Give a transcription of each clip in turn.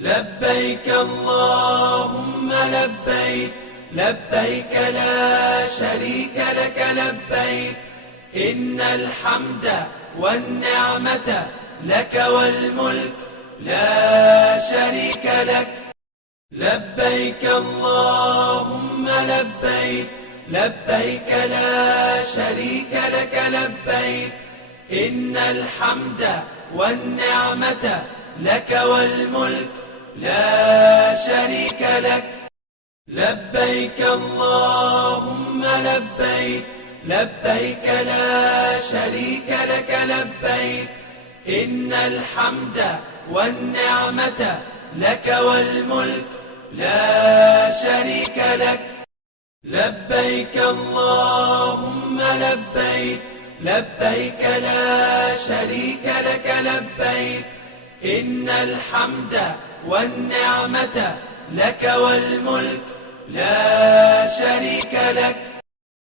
لبيك اللهم لبيك، لبيك لا شريك لك لبيك، إن الحمد والنعمة لك والملك لا شريك لك. لبيك اللهم لبيك، لبيك لا شريك لك لبيك، إن الحمد والنعمة لك والملك لا شريك لك. لبيك اللهم لبيك، لبيك لا شريك لك لبيك، إن الحمد والنعمة لك والملك لا شريك لك. لبيك اللهم لبيك، لبيك لا شريك لك لبيك، إن الحمد والنعمة لك والملك لا شريك لك.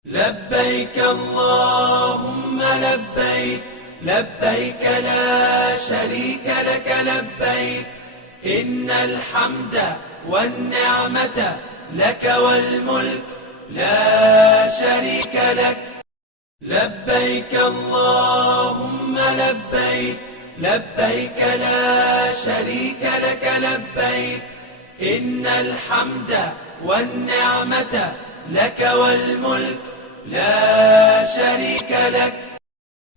لبيك اللهم لبيك، لبيك لا شريك لك لبيك، إن الحمد والنعمة لك والملك لا شريك لك. لبيك اللهم لبيك، لبيك لا شريك لك لبيك، إن الحمد والنعمة لك والملك لا شريك لك.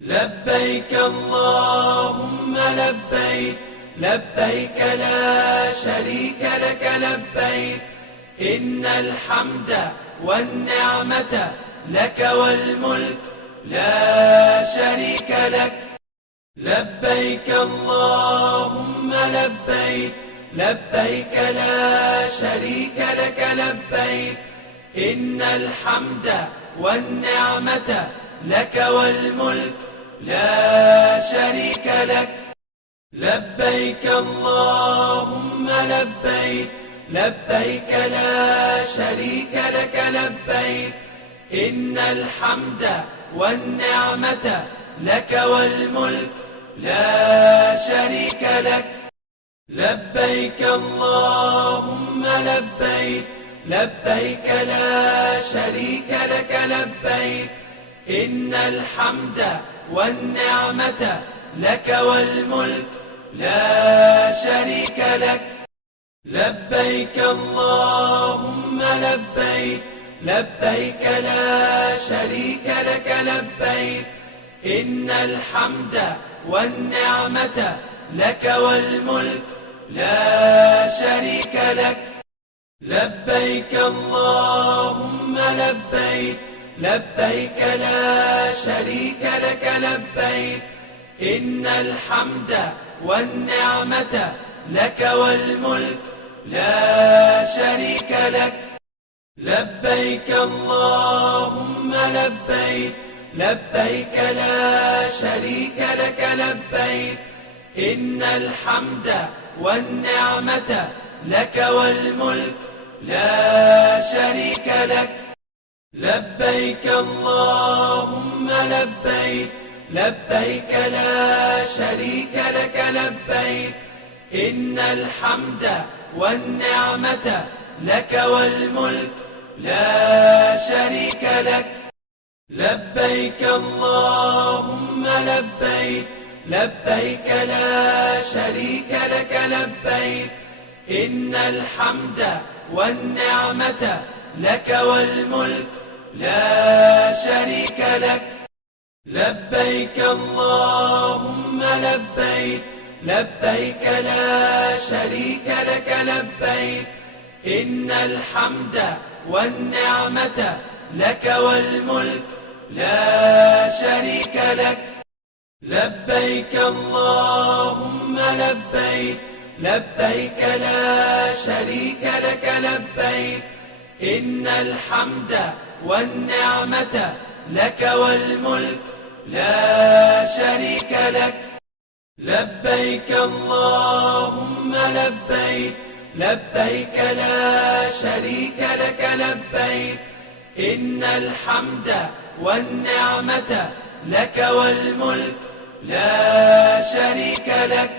لبيك اللهم لبيك، لبيك لا شريك لك لبيك، إن الحمد والنعمة لك والملك لا شريك لك. لبيك اللهم لبيك، لبيك لا شريك لك لبيك، إن الحمد والنعمة لك والملك لا شريك لك. لبيك اللهم لبيك، لبيك لا شريك لك لبيك، إن الحمد والنعمة لك والملك لا شريك لك. لبيك اللهم لبيك، لبيك لا شريك لك لبيك، إن الحمد والنعمة لك والملك لا شريك لك. لبيك اللهم لبيك، لبيك لا شريك لك لبيك، إن الحمد والنعمة لك والملك لا شريك لك. لبيك اللهم لبيك، لبيك لا شريك لك لبيك، إن الحمد والنعمة لك والملك لا شريك لك. لبيك اللهم لبيك، لبيك لا شريك لك لبيك، إن الحمد والنعمة لك والملك لا شريك لك. لبيك اللهم لبيك، لبيك لا شريك لك لبيك، إن الحمد والنعمة لك والملك لا شريك لك. لبيك اللهم لبيك، لبيك لا شريك لك لبيك، إن الحمد والنعمة لك والملك لا شريك لك. لبيك اللهم لبيك، لبيك لا شريك لك لبيك، إن الحمد والنعمة لك والملك لا شريك لك. لبيك اللهم لبيك، لبيك لا شريك لك لبيك، إن الحمد والنعمة لك والملك لا شريك لك. لبيك اللهم لبيك، لبيك لا شريك لك لبيك، إن الحمد والنعمة لك والملك لا شريك لك.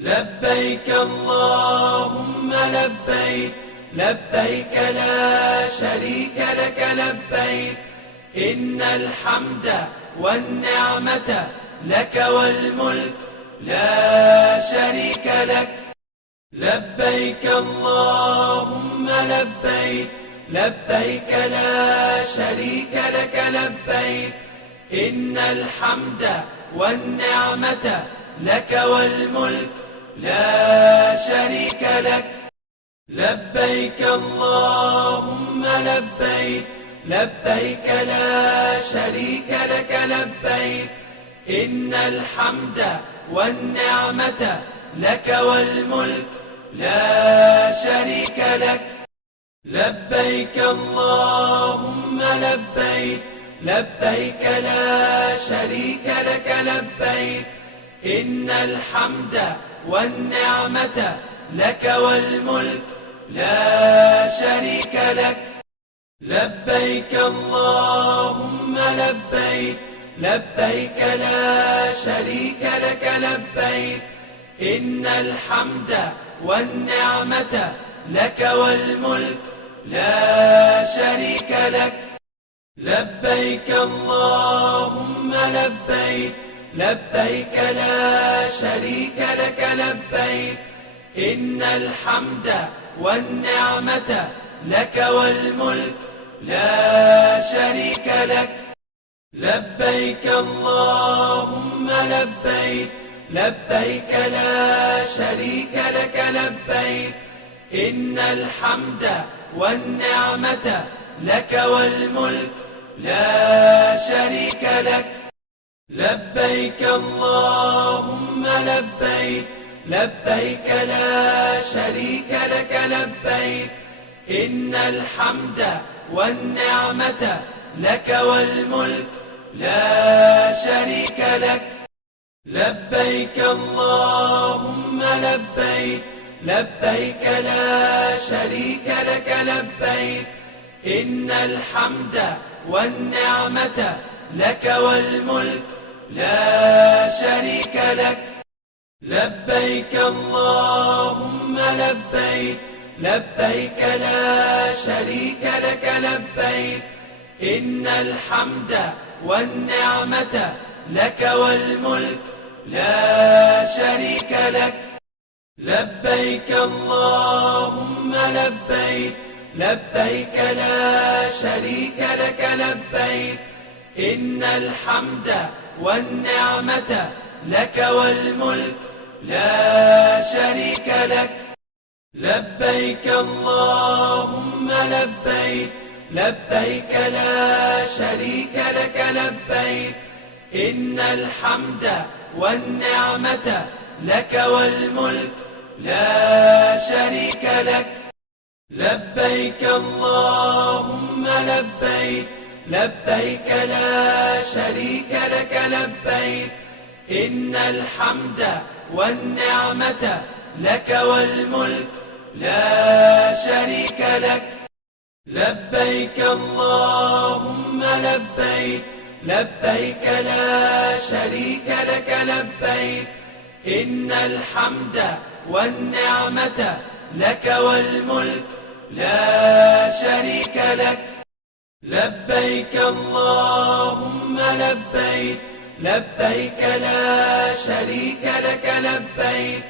لبيك اللهم لبيك لبيك لا شريك لك لبيك إن الحمد والنعمة لك والملك لا شريك لك لبيك اللهم لبيك لبيك لا شريك لك لبيك إن الحمد والنعمة لك والملك لا شريك لك لبيك اللهم لبيك لبيك لا شريك لك لبيك إن الحمد والنعمة لك والملك لا شريك لك لبيك اللهم لبيك لبيك لا شريك لك لبيك إن الحمد والنعمة لك والملك لا شريك لك لبيك اللهم لبيك لبيك لا شريك لك لبيك إن الحمد والنعمة لك والملك لا شريك لك لبيك اللهم لبيك لبيك لا شريك لك لبيك إن الحمد والنعمة لك والملك لا شريك لك لبيك اللهم لبيك لبيك لا شريك لك لبيك إن الحمد والنعمة لك والملك لا شريك لك لبيك اللهم لبيك لبيك لا شريك لك لبيك إن الحمد والنعمة لك والملك لا شريك لك لبيك اللهم لبيك لبيك لا شريك لك لبيك إن الحمد والنعمة لك والملك لا شريك لك لبيك اللهم لبيك لبيك لا شريك لك لبيك إن الحمد والنعمة لك والملك لا شريك لك لبيك اللهم لبيك لبيك لا شريك لك لبيك إن الحمد والنعمة لك والملك لا شريك لك لبيك اللهم لبيك لبيك لا شريك لك لبيك إن الحمد والنعمة لك والملك لا شريك لك لبيك اللهم لبيك لبيك لا شريك لك لبيك إن الحمد والنعمة لك والملك لا شريك لك لبيك اللهم لبيك لبيك لا شريك لك لبيك إن الحمد والنعمة لك والملك لا شريك لك لبيك اللهم لبيك لبيك لا شريك لك لبيك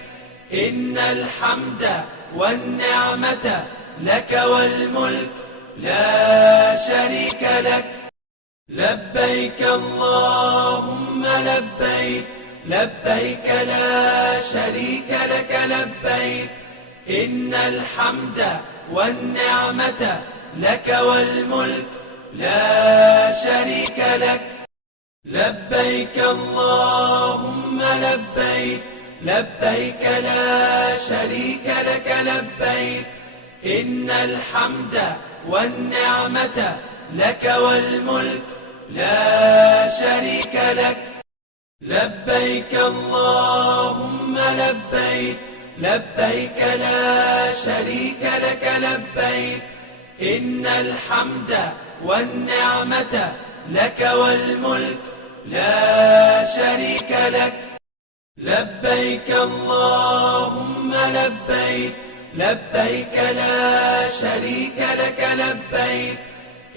إن الحمد والنعمة لك والملك لا شريك لك لبيك اللهم لبيك لبيك لا شريك لك لبيك إن الحمد والنعمة لك والملك لا شريك لك لبيك اللهم لبيك لبيك لا شريك لك لبيك إن الحمد والنعمة لك والملك لا شريك لك لبيك اللهم لبيك لبيك لا شريك لك لبيك إن الحمد والنعمة لك والملك لا شريك لك لبيك اللهم لبيك لبيك لا شريك لك لبيك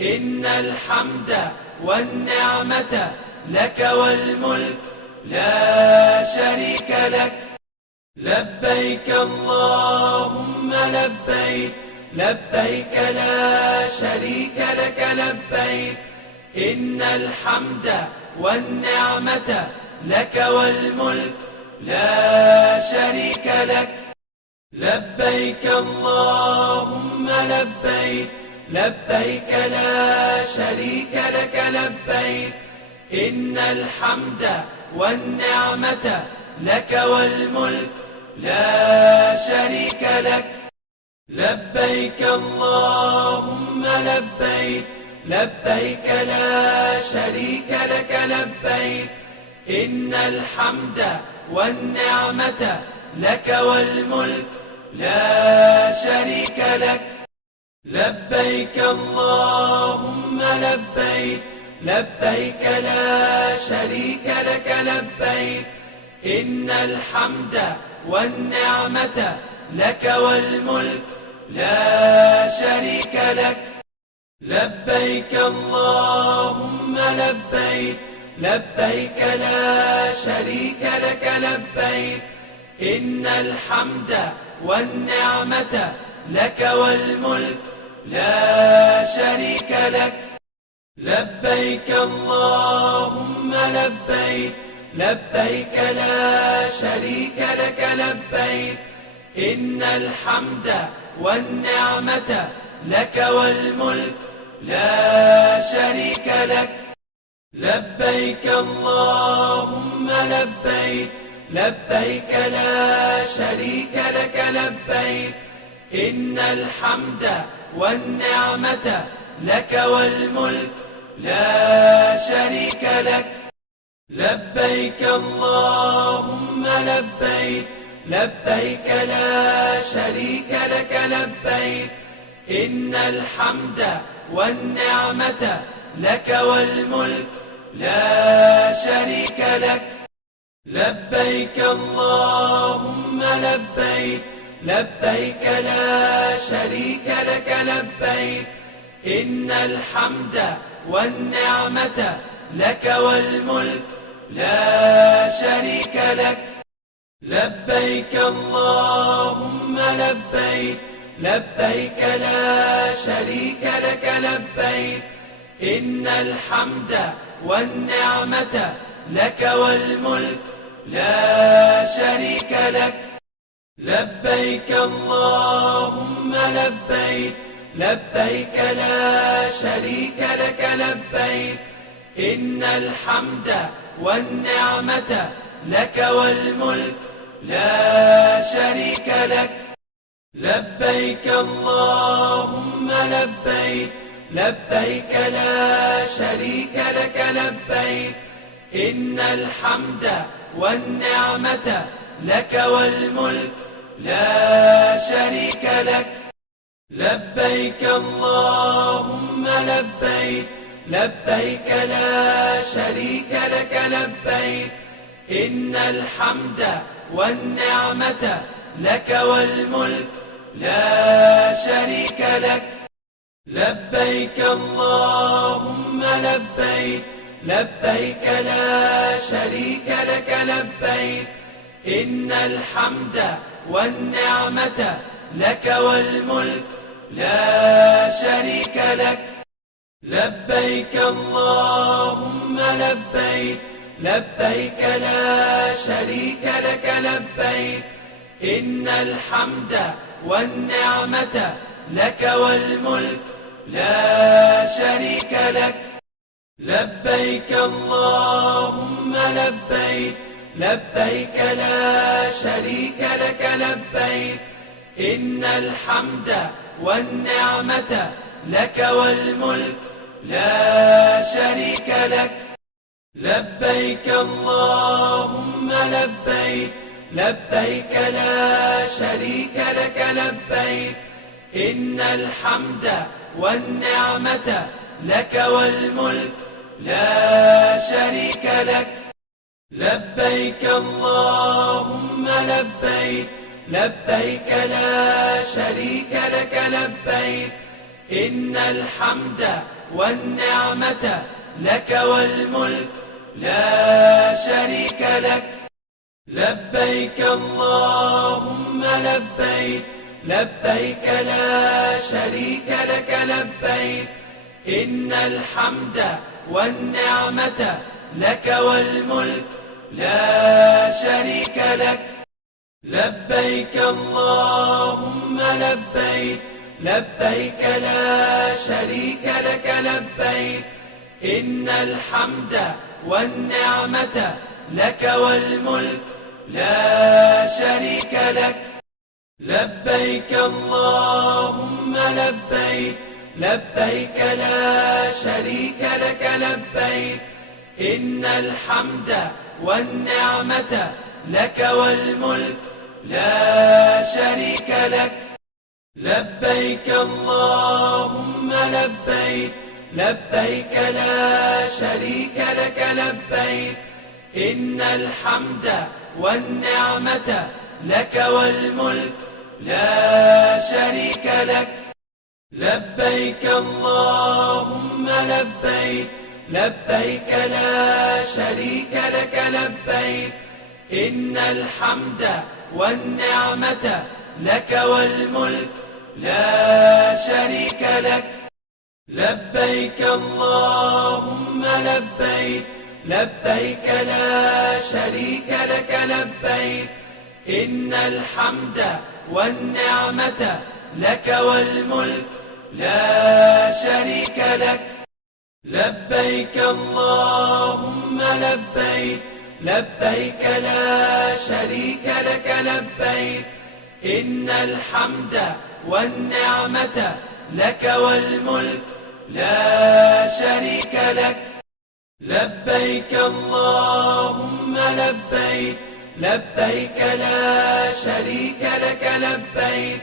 إن الحمد والنعمة لك والملك لا شريك لك لبيك اللهم لبيك لبيك لا شريك لك لبيك إن الحمد والنعمة لك والملك لا شريك لك لبيك اللهم لبيك لبيك لا شريك لك لبيك إن الحمد والنعمة لك والملك لا شريك لك لبيك اللهم لبيك لبيك لا شريك لك لبيك إن الحمد والنعمة لك والملك لا شريك لك لبيك اللهم لبيك لبيك لا شريك لك لبيك إن الحمد والنعمة لك والملك لا شريك لك لبيك اللهم لبيك لبيك لا شريك لك لبيك إن الحمد والنعمة لك والملك لا شريك لك لبيك اللهم لبيك لبيك لا شريك لك لبيك إن الحمد والنعمة لك والملك لا شريك لك لبيك اللهم لبيك لبيك لا شريك لك لبيك إن الحمد والنعمة لك والملك لا شريك لك لبيك اللهم لبيك لبيك لا شريك لك لبيك إن الحمد والنعمة لك والملك لا شريك لك لبيك اللهم لبيك لبيك لا شريك لك لبيك إن الحمد والنعمة لك والملك لا شريك لك لبيك اللهم لبيك لبيك لا شريك لك لبيك إن الحمد والنعمة لك والملك لا شريك لك لبيك اللهم لبيك لبيك لا شريك لك لبيك إن الحمد والنعمة لك والملك لا شريك لك لبيك اللهم لبيك لبيك لا شريك لك لبيك إن الحمد والنعمة لك والملك لا شريك لك لبيك اللهم لبيك لبيك لا شريك لك لبيك إن الحمد والنعمة لك والملك لا شريك لك لبيك اللهم لبيك لبيك لا شريك لك لبيك إن الحمد والنعمة لك والملك لا شريك لك لبيك اللهم لبيك لبيك لا شريك لك لبيك إن الحمد والنعمة لك والملك لا شريك لك لبيك اللهم لبيك لبيك لا شريك لك لبيك إن الحمد والنعمة لك والملك لا شريك لك لبيك اللهم لبيك لبيك لا شريك لك لبيك إن الحمد والنعمة لك والملك لا شريك لك لبيك اللهم لبيك، لبيك لا شريك لك لبيك، إن الحمد والنعمة لك والملك لا شريك لك. لبيك اللهم لبيك، لبيك لا شريك لك لبيك، إن الحمد والنعمة لك والملك لا شريك لك. لبيك اللهم لبيك، لبيك لا شريك لك لبيك، إن الحمد والنعمة لك والملك لا شريك لك. لبيك اللهم لبيك، لبيك لا شريك لك لبيك، إن الحمد والنعمة لك والملك لا شريك لك. لبيك اللهم لبيك، لبيك لا شريك لك لبيك، إن الحمد والنعمة لك والملك لا شريك لك. لبيك اللهم لبيك، لبيك لا شريك لك لبيك، إن الحمد والنعمة لك والملك لا شريك لك. لبيك اللهم لبيك، لبيك لا شريك لك لبيك، إن الحمد والنعمة لك والملك لا شريك لك. لبيك اللهم لبيك، لبيك لا شريك لك لبيك، إن الحمد والنعمة لك والملك لا شريك لك. لبيك اللهم لبيك، لبيك لا شريك لك لبيك،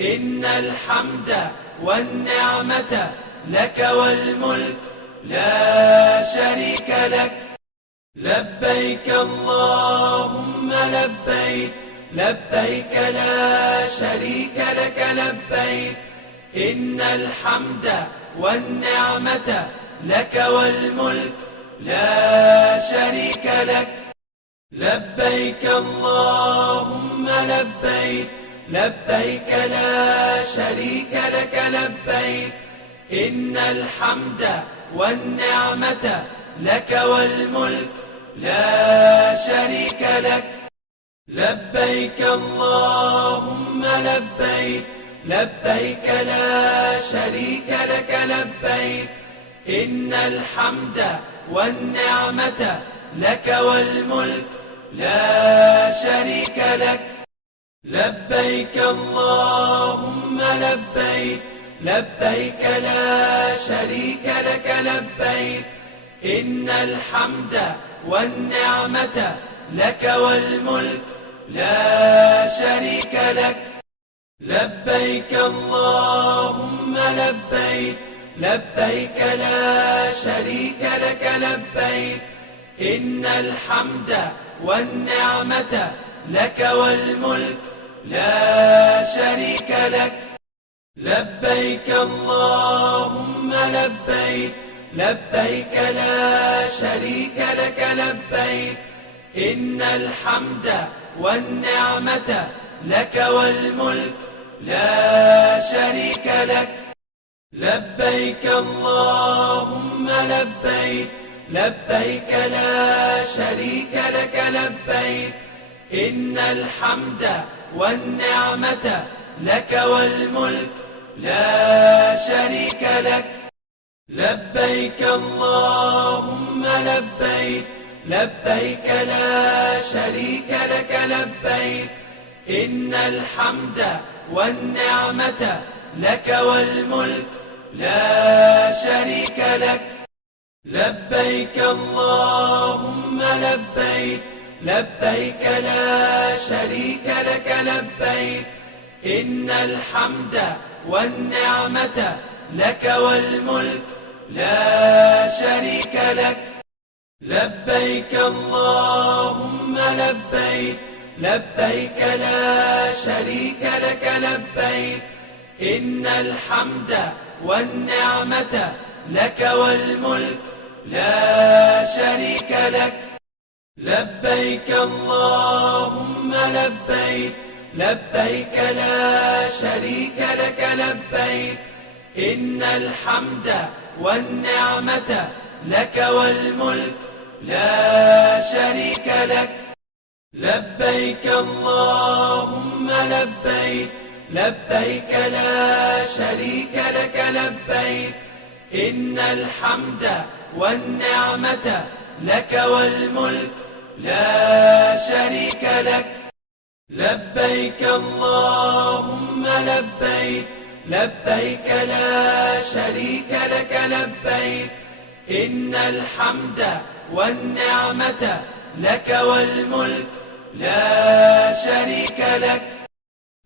إن الحمد والنعمة لك والملك لا شريك لك. لبيك اللهم لبيك، لبيك لا شريك لك لبيك، إن الحمد والنعمة لك والملك لا شريك لك. لبيك اللهم لبيك، لبيك لا شريك لك لبيك، إن الحمد والنعمة لك والملك لا شريك لك. لبيك اللهم لبيك، لبيك لا شريك لك لبيك، إن الحمد والنعمة لك والملك لا شريك لك. لبيك اللهم لبيك، لبيك لا شريك لك لبيك، إن الحمد والنعمة لك والملك لا شريك لك. لبيك اللهم لبيك، لبيك لا شريك لك لبيك، إن الحمد والنعمة لك والملك لا شريك لك. لبيك اللهم لبيك، لبيك لا شريك لك لبيك، إن الحمد والنعمة لك والملك لا شريك لك. لبيك اللهم لبيك، لبيك لا شريك لك لبيك، إن الحمد والنعمة لك والملك لا شريك لك. لبيك اللهم لبيك، لبيك لا شريك لك لبيك، إن الحمد والنعمة لك والملك لا شريك لك. لبيك اللهم لبيك، لبيك لا شريك لك لبيك، إن الحمد والنعمة لك والملك لا شريك لك. لبيك اللهم لبيك، لبيك لا شريك لك لبيك، إن الحمد والنعمة لك والملك لا شريك لك. لبيك اللهم لبيك، لبيك لا شريك لك لبيك، إن الحمد والنعمة لك والملك لا شريك لك. لبيك اللهم لبيك، لبيك لا شريك لك لبيك، إن الحمد والنعمة لك والملك لا شريك لك. لبيك اللهم لبيك، لبيك لا شريك لك لبيك، إن الحمد والنعمة لك والملك لا شريك لك.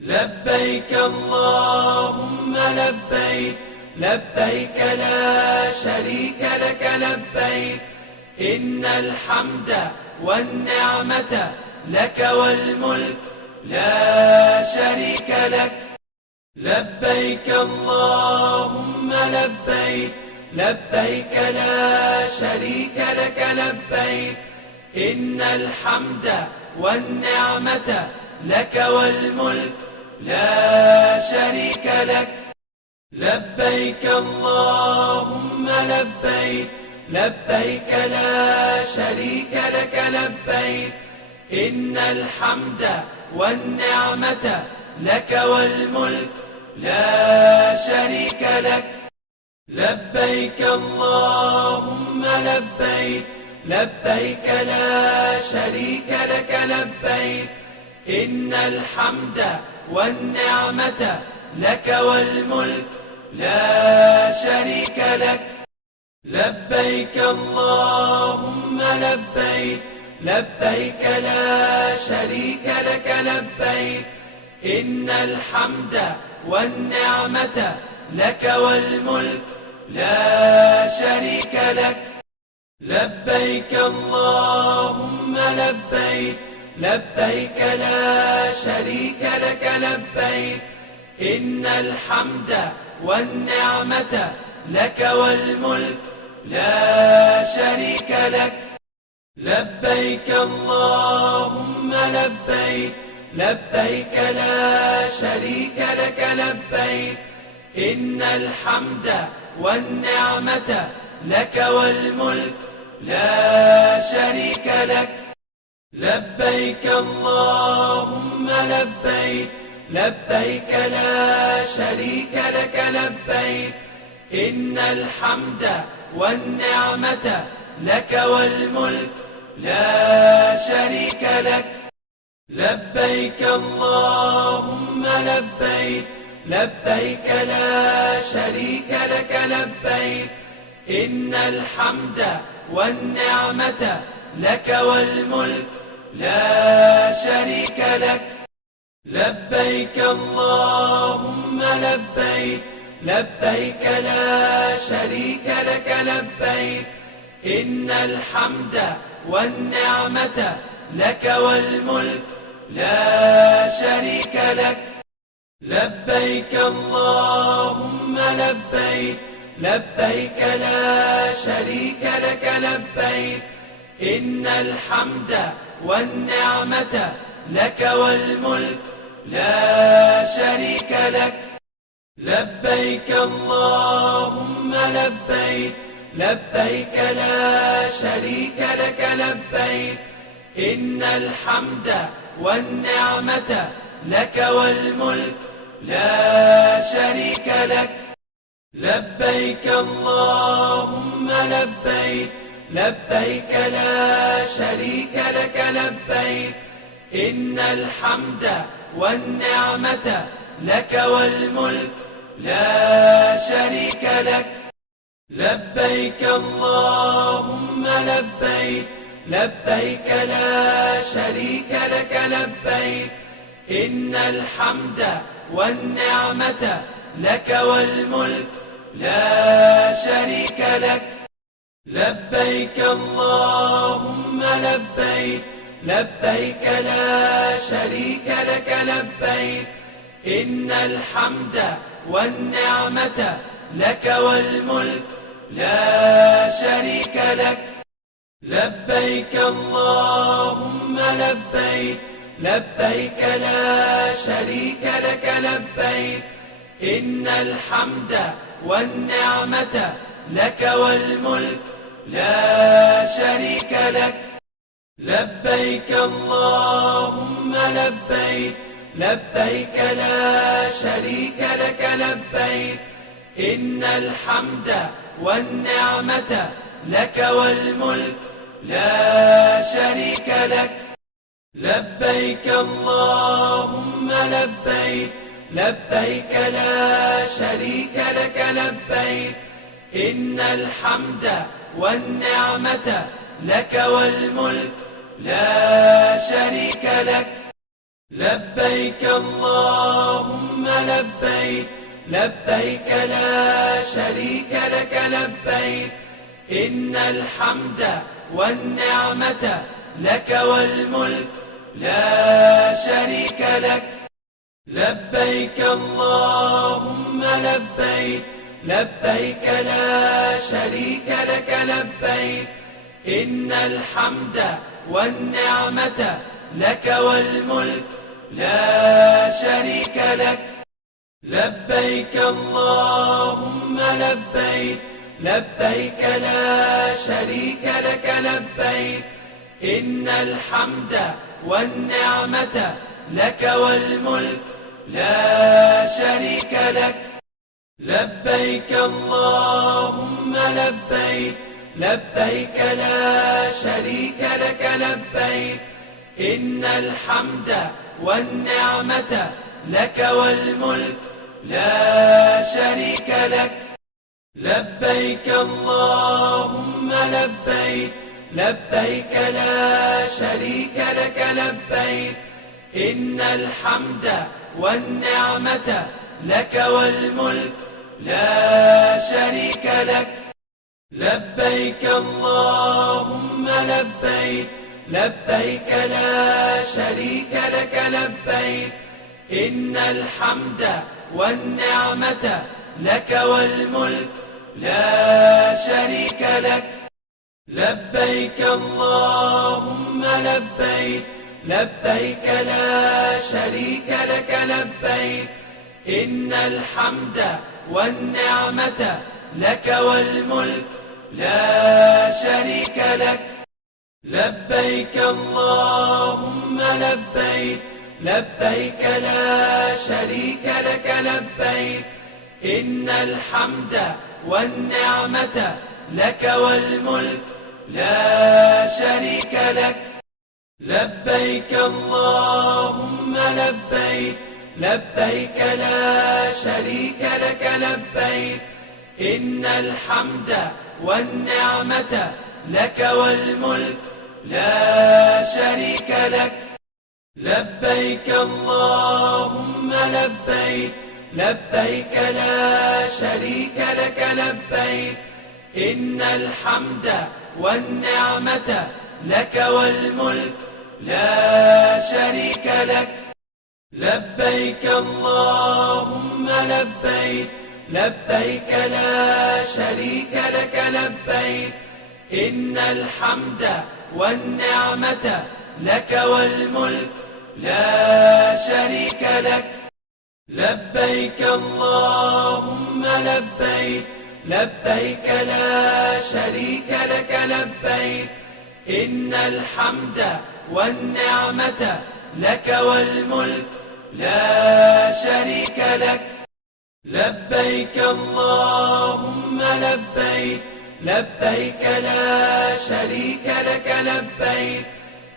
لبيك اللهم لبيك، لبيك لا شريك لك لبيك، إن الحمد والنعمة لك والملك لا شريك لك. لبيك اللهم لبيك، لبيك لا شريك لك لبيك، إن الحمد والنعمة لك والملك لا شريك لك. لبيك اللهم لبيك، لبيك لا شريك لك لبيك، إن الحمد والنعمة لك والملك لا شريك لك. لبيك اللهم لبيك، لبيك لا شريك لك لبيك، إن الحمد والنعمة لك والملك لا شريك لك. لبيك اللهم لبيك، لبيك لا شريك لك لبيك، إن الحمد والنعمة لك والملك لا شريك لك. لبيك اللهم لبيك، لبيك لا شريك لك لبيك، إن الحمد والنعمة لك والملك لا شريك لك. لبيك اللهم لبيك، لبيك لا شريك لك لبيك، إن الحمد والنعمة لك والملك لا شريك لك. لبيك اللهم لبيك، لبيك لا شريك لك لبيك، إن الحمد والنعمة لك والملك لا شريك لك. لبيك اللهم لبيك، لبيك لا شريك لك لبيك، إن الحمد والنعمة لك والملك لا شريك لك. لبيك اللهم لبيك، لبيك لا شريك لك لبيك، إن الحمد والنعمة لك والملك لا شريك لك. لبيك اللهم لبيك، لبيك لا شريك لك لبيك، إن الحمد والنعمة لك والملك لا شريك لك. لبيك اللهم لبيك، لبيك لا شريك لك لبيك، إن الحمد والنعمة لك والملك لا شريك لك. لبيك اللهم لبيك، لبيك لا شريك لك لبيك، إن الحمد والنعمة لك والملك لا شريك لك. لبيك اللهم لبيك، لبيك لا شريك لك لبيك، إن الحمد والنعمة لك والملك لا شريك لك. لبيك اللهم لبيك، لبيك لا شريك لك لبيك، إن الحمد والنعمة لك والملك لا شريك لك. لبيك اللهم لبيك، لبيك لا شريك لك لبيك، إن الحمد والنعمة لك والملك لا شريك لك. لبيك اللهم لبيك، لبيك لا شريك لك لبيك، إن الحمد والنعمة لك والملك لا شريك لك. لبيك اللهم لبيك، لبيك لا شريك لك لبيك، إن الحمد والنعمة لك والملك لا شريك لك. لبيك اللهم لبيك، لبيك لا شريك لك لبيك، إن الحمد والنعمة لك والملك لا شريك لك. لبيك اللهم لبيك، لبيك لا شريك لك لبيك، إن الحمد والنعمة لك والملك لا شريك لك. لبيك اللهم لبيك، لبيك لا شريك لك لبيك، إن الحمد والنعمة لك والملك لا شريك لك. لبيك اللهم لبيك، لبيك لا شريك لك لبيك، إن الحمد والنعمة لك والملك لا شريك لك. لبيك اللهم لبيك، لبيك لا شريك لك لبيك، إن الحمد والنعمة لك والملك لا شريك لك. لبيك اللهم لبيك، لبيك لا شريك لك لبيك، إن الحمد والنعمة لك والملك لا شريك لك. لبيك اللهم لبيك، لبيك لا شريك لك لبيك، إن الحمد والنعمة لك والملك لا شريك لك. لبيك اللهم لبيك، لبيك لا شريك لك لبيك، إن الحمد والنعمة لك والملك لا شريك لك. لبيك اللهم لبيك، لبيك لا شريك لك لبيك، إن الحمد والنعمة لك والملك لا شريك لك. لبيك اللهم لبيك، لبيك لا شريك لك لبيك، إن الحمد والنعمة لك والملك لا شريك لك. لبيك اللهم لبيك، لبيك لا شريك لك لبيك، إن الحمد والنعمة لك والملك لا شريك لك. لبيك اللهم لبيك، لبيك لا شريك لك لبيك، إن الحمد والنعمة لك والملك لا شريك لك. لبيك اللهم لبيك، لبيك لا شريك لك لبيك،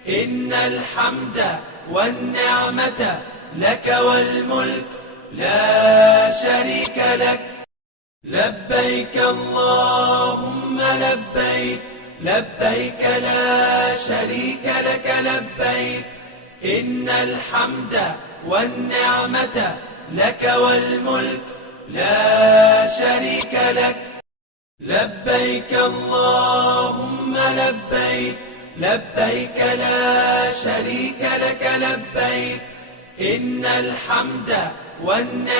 إن الحمد والنعمة لك والملك لا شريك لك. لبيك اللهم لبيك، لبيك لا شريك لك لبيك، إن الحمد والنعمة لك والملك لا شريك لك. لبيك اللهم لبيك، لبيك لا شريك لك لبيك، إن الحمد والنعمة